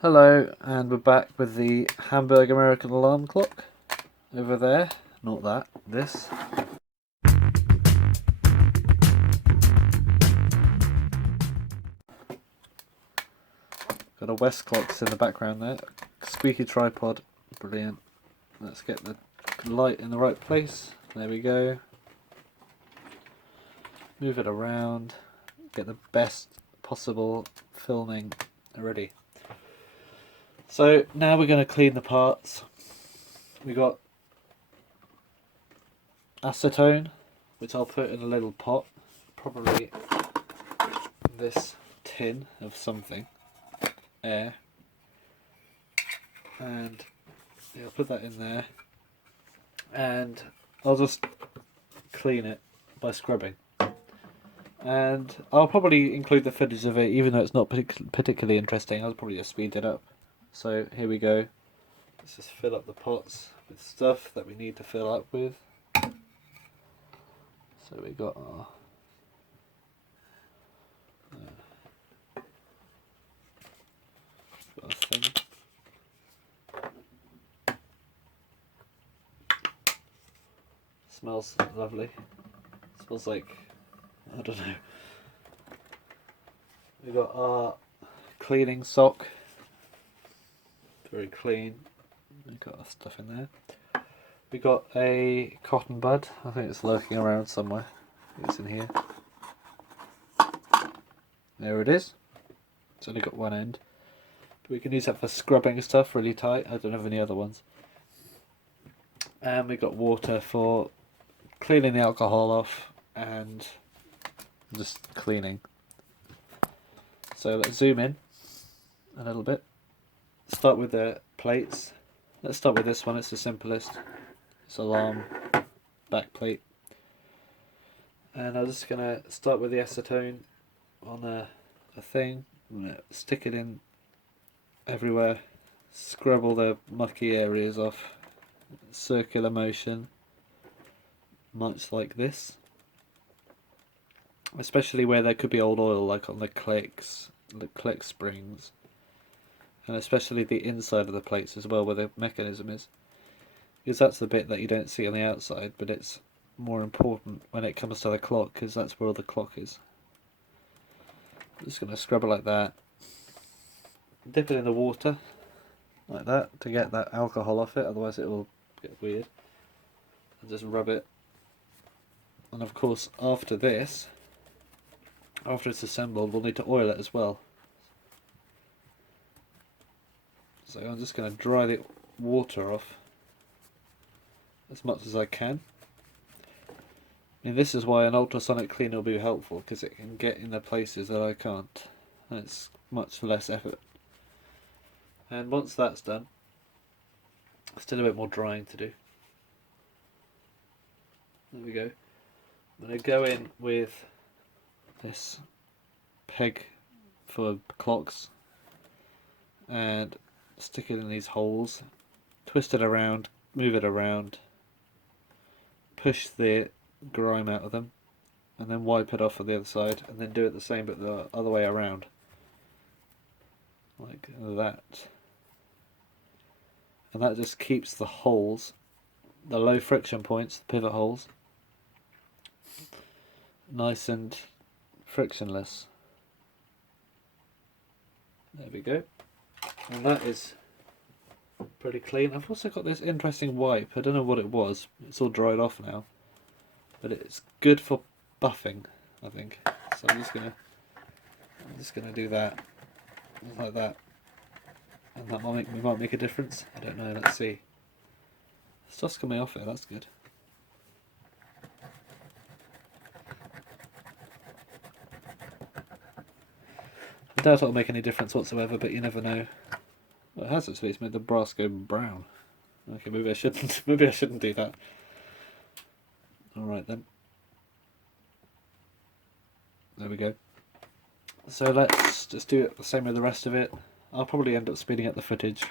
Hello, and we're back with the Hamburg American alarm clock over there. Not that, this. Got a West clocks in the background there. Squeaky tripod, brilliant. Let's get the light in the right place. There we go. Move it around. Get the best possible filming ready. So now we're going to clean the parts. We got acetone, which I'll put in a little pot, probably this tin of something, air, and I'll put that in there, and I'll just clean it by scrubbing. And I'll probably include the footage of it, even though it's not particularly interesting. I'll probably just speed it up. So here we go. Let's just fill up the pots with stuff that we need to fill up with. So we got our thing. Smells lovely. Smells like, I don't know. We got our cleaning sock. Very clean. We got our stuff in there. We got a cotton bud. I think it's lurking around somewhere. It's in here. There it is. It's only got one end. But we can use that for scrubbing stuff really tight. I don't have any other ones. And we got water for cleaning the alcohol off and just cleaning. So let's zoom in a little bit. Start with the plates. Let's start with this one, it's the simplest. It's alarm back plate. And I'm just going to start with the acetone on a thing. I'm going to stick it in everywhere, scrub all the mucky areas off, circular motion, much like this. Especially where there could be old oil, like on the click springs. And especially the inside of the plates as well, where the mechanism is. Because that's the bit that you don't see on the outside, but it's more important when it comes to the clock, because that's where all the clock is. I'm just going to scrub it like that. Dip it in the water, like that, to get that alcohol off it, otherwise it will get weird. And just rub it. And of course, after this, after it's assembled, we'll need to oil it as well. So I'm just going to dry the water off as much as I can. I mean, this is why an ultrasonic cleaner will be helpful, because it can get in the places that I can't. And it's much less effort. And once that's done, still a bit more drying to do. There we go. I'm going to go in with this peg for clocks and stick it in these holes, twist it around, move it around, push the grime out of them, and then wipe it off on the other side, and then do it the same but the other way around, like that. And that just keeps the holes, the low friction points, the pivot holes, nice and frictionless. There we go. And that is pretty clean. I've also got this interesting wipe. I don't know what it was. It's all dried off now. But it's good for buffing, I think. So I'm just gonna do that. Like that. And that might make a difference. I don't know, let's see. Stuff's coming off it, that's good. I doubt it'll make any difference whatsoever, but you never know. Well, it has actually, it's made the brass go brown. Okay, maybe I shouldn't do that. Alright then. There we go. So let's just do it the same with the rest of it. I'll probably end up speeding up the footage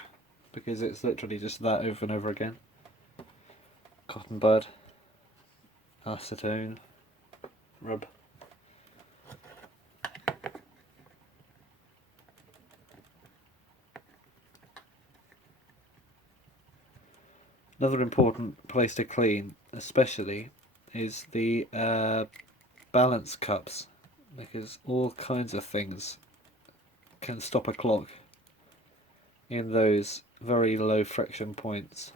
because it's literally just that over and over again. Cotton bud, acetone, rub. Another important place to clean, especially, is the balance cups, because all kinds of things can stop a clock in those very low friction points,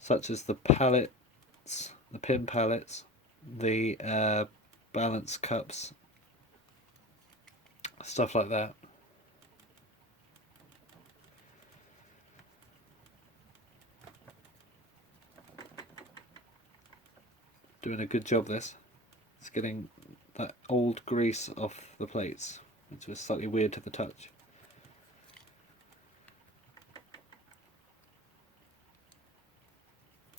such as the pallets, the pin pallets, the balance cups, stuff like that. Doing a good job this. It's getting that old grease off the plates, which was slightly weird to the touch.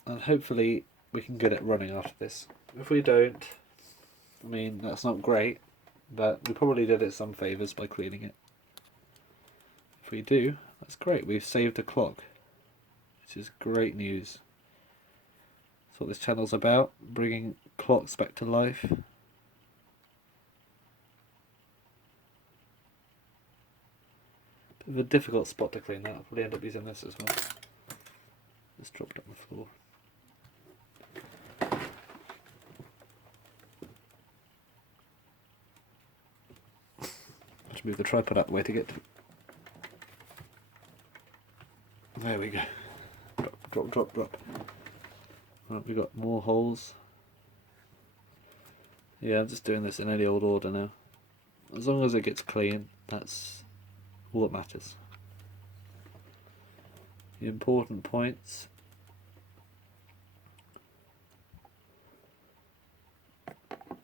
And hopefully we can get it running after this. If we don't, I mean, that's not great, but we probably did it some favours by cleaning it. If we do, that's great. We've saved a clock, which is great news. That's what this channel's about, bringing clocks back to life. Bit of a difficult spot to clean that. I'll probably end up using this as well. Just dropped it on the floor. Just move the tripod out the way to get to it. There we go. Drop, drop, drop, drop. Right, we've got more holes. Yeah, I'm just doing this in any old order now. As long as it gets clean, that's all that matters. The important points.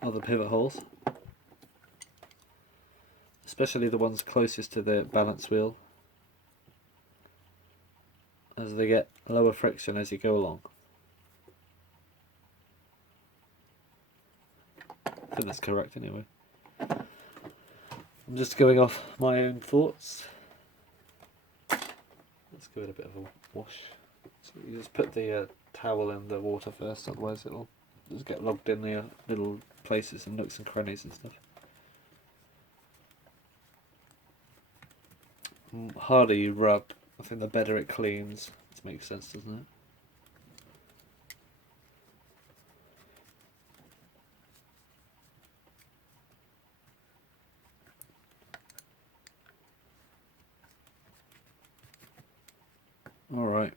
Are the pivot holes. Especially the ones closest to the balance wheel, as they get lower friction as you go along. I think that's correct anyway. I'm just going off my own thoughts. Let's give it a bit of a wash. So you just put the towel in the water first, otherwise it'll just get logged in the little places and nooks and crannies and stuff. The harder you rub, I think the better it cleans. This makes sense, doesn't it? Alright.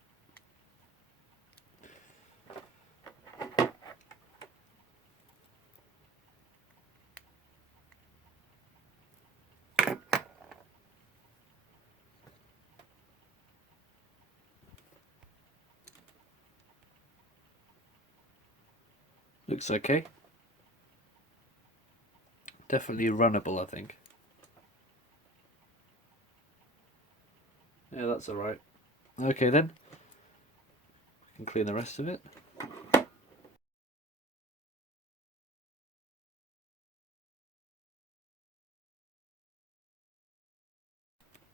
Looks okay. Definitely runnable, I think. Yeah, that's alright. Okay then. We can clean the rest of it.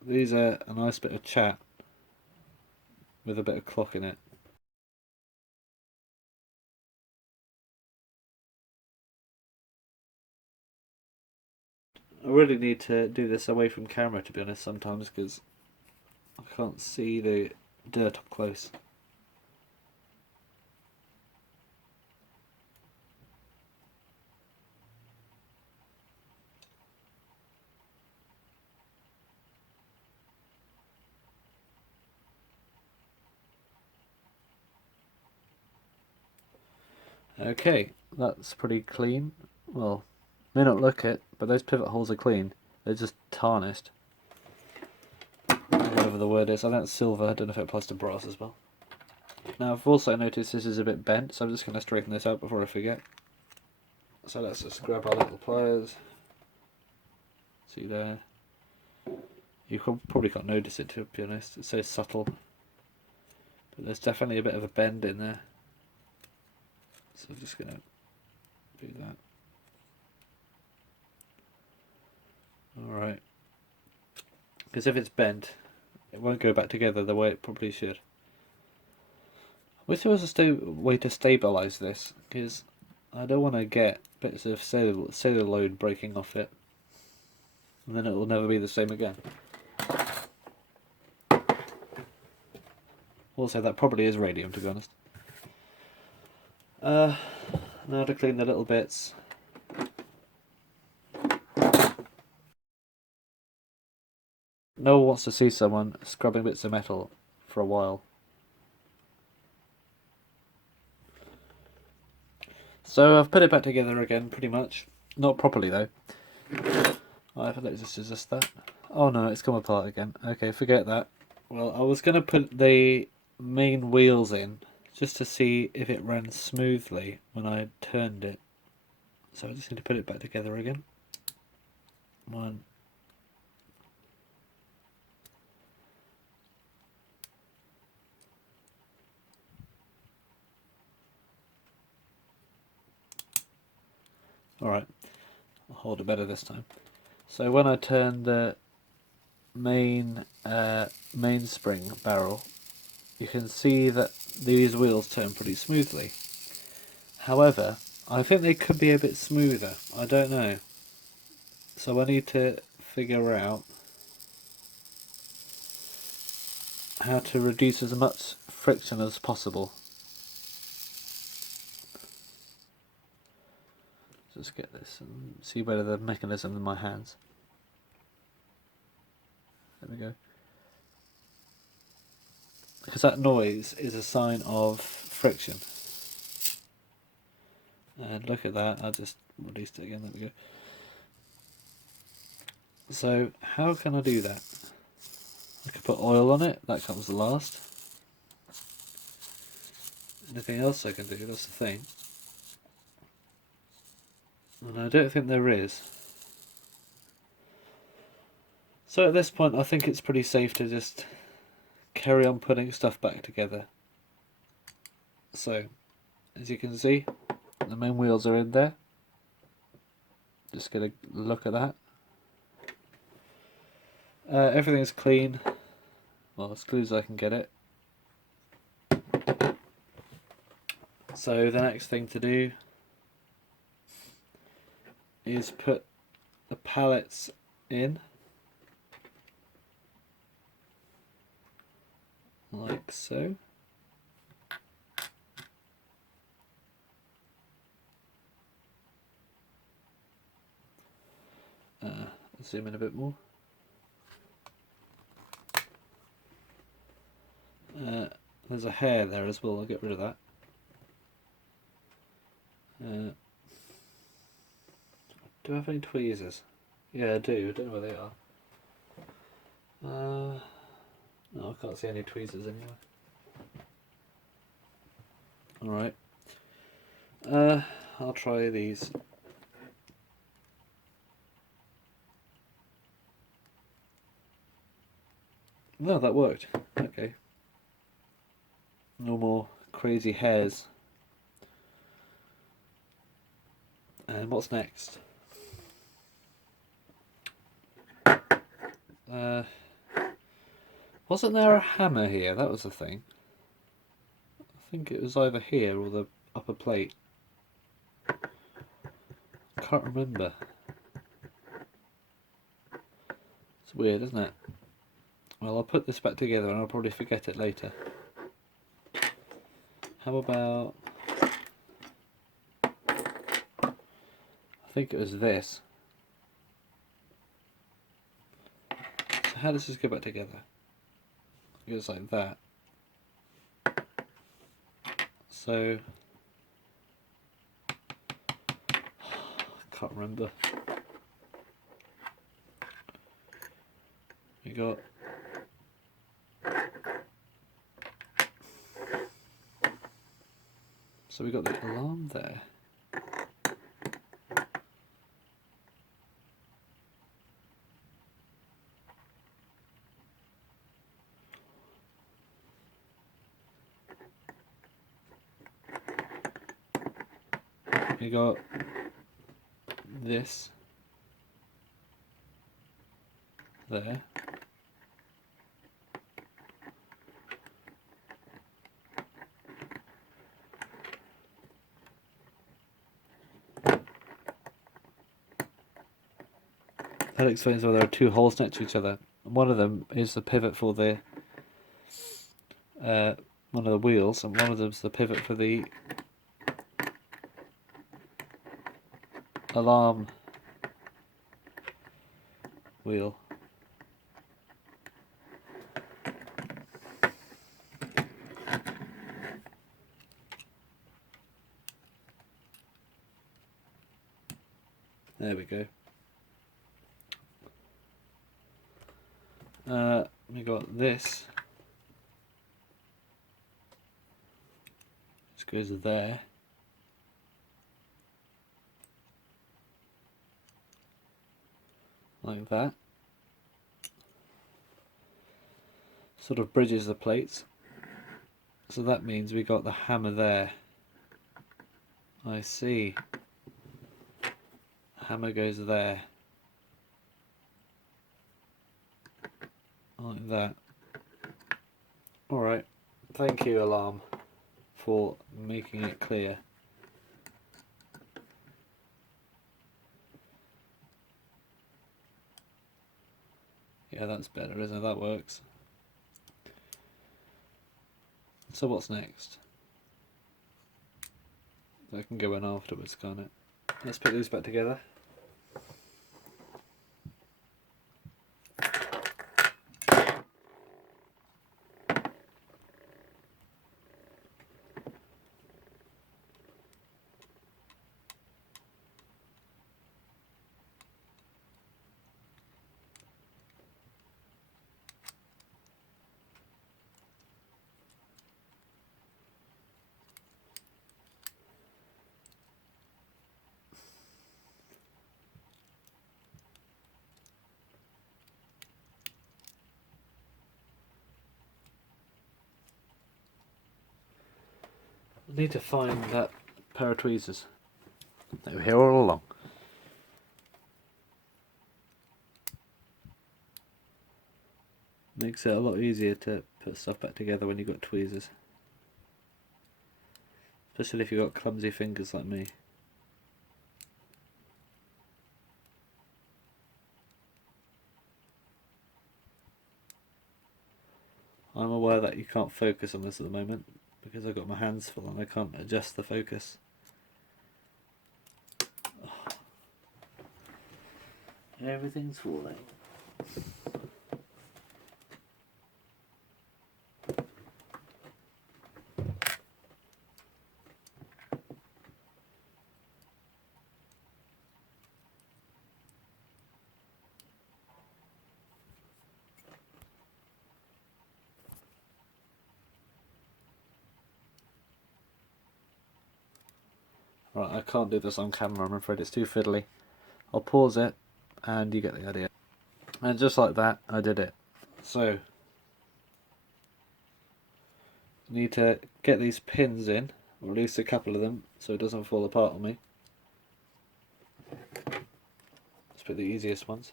These are a nice bit of chat with a bit of clock in it. I really need to do this away from camera, to be honest, sometimes, because I can't see the dirt up close. Okay, that's pretty clean. Well, may not look it, but those pivot holes are clean. They're just tarnished. Whatever the word is. I think it's silver. I don't know if it applies to brass as well. Now I've also noticed this is a bit bent, so I'm just going to straighten this out before I forget. So let's just grab our little pliers. See there. You probably can't notice it, to be honest. It's so subtle. But there's definitely a bit of a bend in there. So I'm just going to do that. Alright. Because if it's bent, it won't go back together the way it probably should. I wish there was a way to stabilise this, because I don't want to get bits of celluloid breaking off it, and then it will never be the same again. Also, that probably is radium, to be honest. Now to clean the little bits. No one wants to see someone scrubbing bits of metal for a while. So I've put it back together again, pretty much. Not properly, though. I thought it was just that. Oh no, it's come apart again. Okay, forget that. Well, I was going to put the main wheels in, just to see if it ran smoothly when I turned it. So I just need to put it back together again. One. Alright, I'll hold it better this time. So when I turn the mainspring barrel, you can see that these wheels turn pretty smoothly. However, I think they could be a bit smoother. I don't know. So I need to figure out how to reduce as much friction as possible. Just get this and see better the mechanism in my hands. There we go. Because that noise is a sign of friction. And look at that, I just released it again, there we go. So how can I do that? I could put oil on it, that comes last. Anything else I can do, that's the thing. And I don't think there is. So at this point I think it's pretty safe to just carry on putting stuff back together. So, as you can see, the main wheels are in there. Just get a look at that. Everything's clean. Well, as clean as I can get it. So the next thing to do is put the pallets in. Like so. Zoom in a bit more. There's a hair there as well, I'll get rid of that. Do I have any tweezers? Yeah, I do. I don't know where they are. No, I can't see any tweezers anywhere. Alright. I'll try these. No, that worked. Okay. No more crazy hairs. And what's next? Wasn't there a hammer here? That was the thing. I think it was either here or the upper plate. Can't remember. It's weird, isn't it? Well, I'll put this back together and I'll probably forget it later. How about... I think it was this. So how does this go back together? It goes like that. So... I can't remember. We got... So we got the alarm there. We got this there. That explains why there are two holes next to each other. One of them is the pivot for the one of the wheels, and one of them's the pivot for the alarm wheel. There we go. We got this. This goes there. Like that. Sort of bridges the plates. So that means we got the hammer there. I see. Hammer goes there. Like that. Alright. Thank you, alarm, for making it clear. Yeah, that's better, isn't it? That works. So what's next? I can go in afterwards, can't it? Let's put these back together. I need to find that pair of tweezers. They were here all along. Makes it a lot easier to put stuff back together when you've got tweezers. Especially if you've got clumsy fingers like me. I'm aware that you can't focus on this at the moment because I've got my hands full and I can't adjust the focus. Oh. Everything's falling. Right, I can't do this on camera, I'm afraid it's too fiddly. I'll pause it and you get the idea. And just like that, I did it. So, you need to get these pins in, or at least a couple of them, so it doesn't fall apart on me. Let's pick the easiest ones.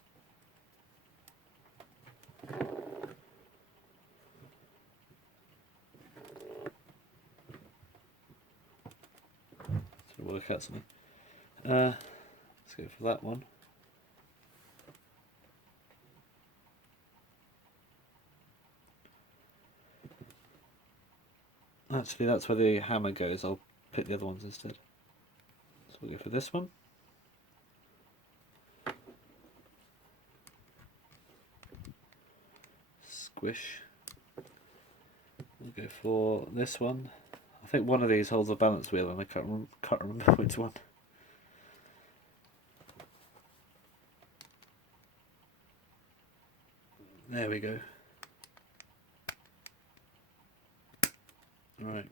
To work out something. Let's go for that one. Actually, that's where the hammer goes. I'll pick the other ones instead. So we'll go for this one. Squish. We'll go for this one. I think one of these holds a balance wheel and I can't remember which one. There we go. Right.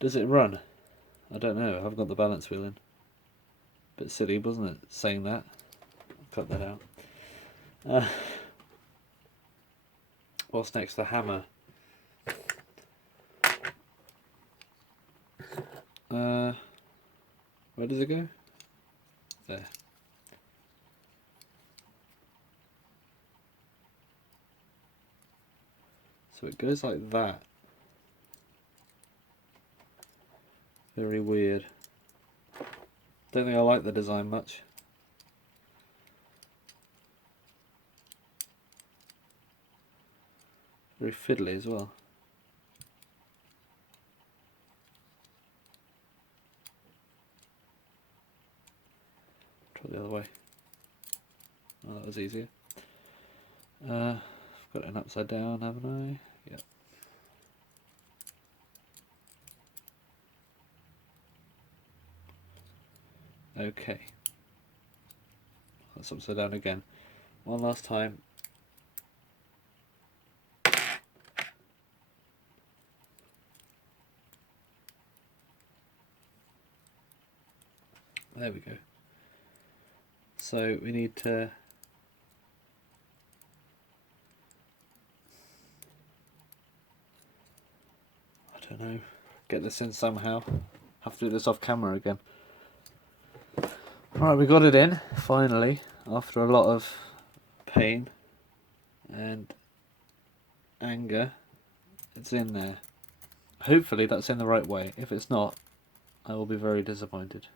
Does it run? I don't know. I haven't got the balance wheel in. Bit silly, wasn't it, saying that? I'll cut that out. What's next? The hammer. Where does it go? There. So it goes like that. Very weird. Don't think I like the design much. Very fiddly as well. Try the other way. Oh, that was easier. I've got it upside down, haven't I? Yep. Okay. That's upside down again. One last time. There we go. So we need to I don't know, get this in somehow. Have to do this off camera again. Right, we got it in, finally, after a lot of pain and anger. It's in there. Hopefully that's in the right way. If it's not, I will be very disappointed.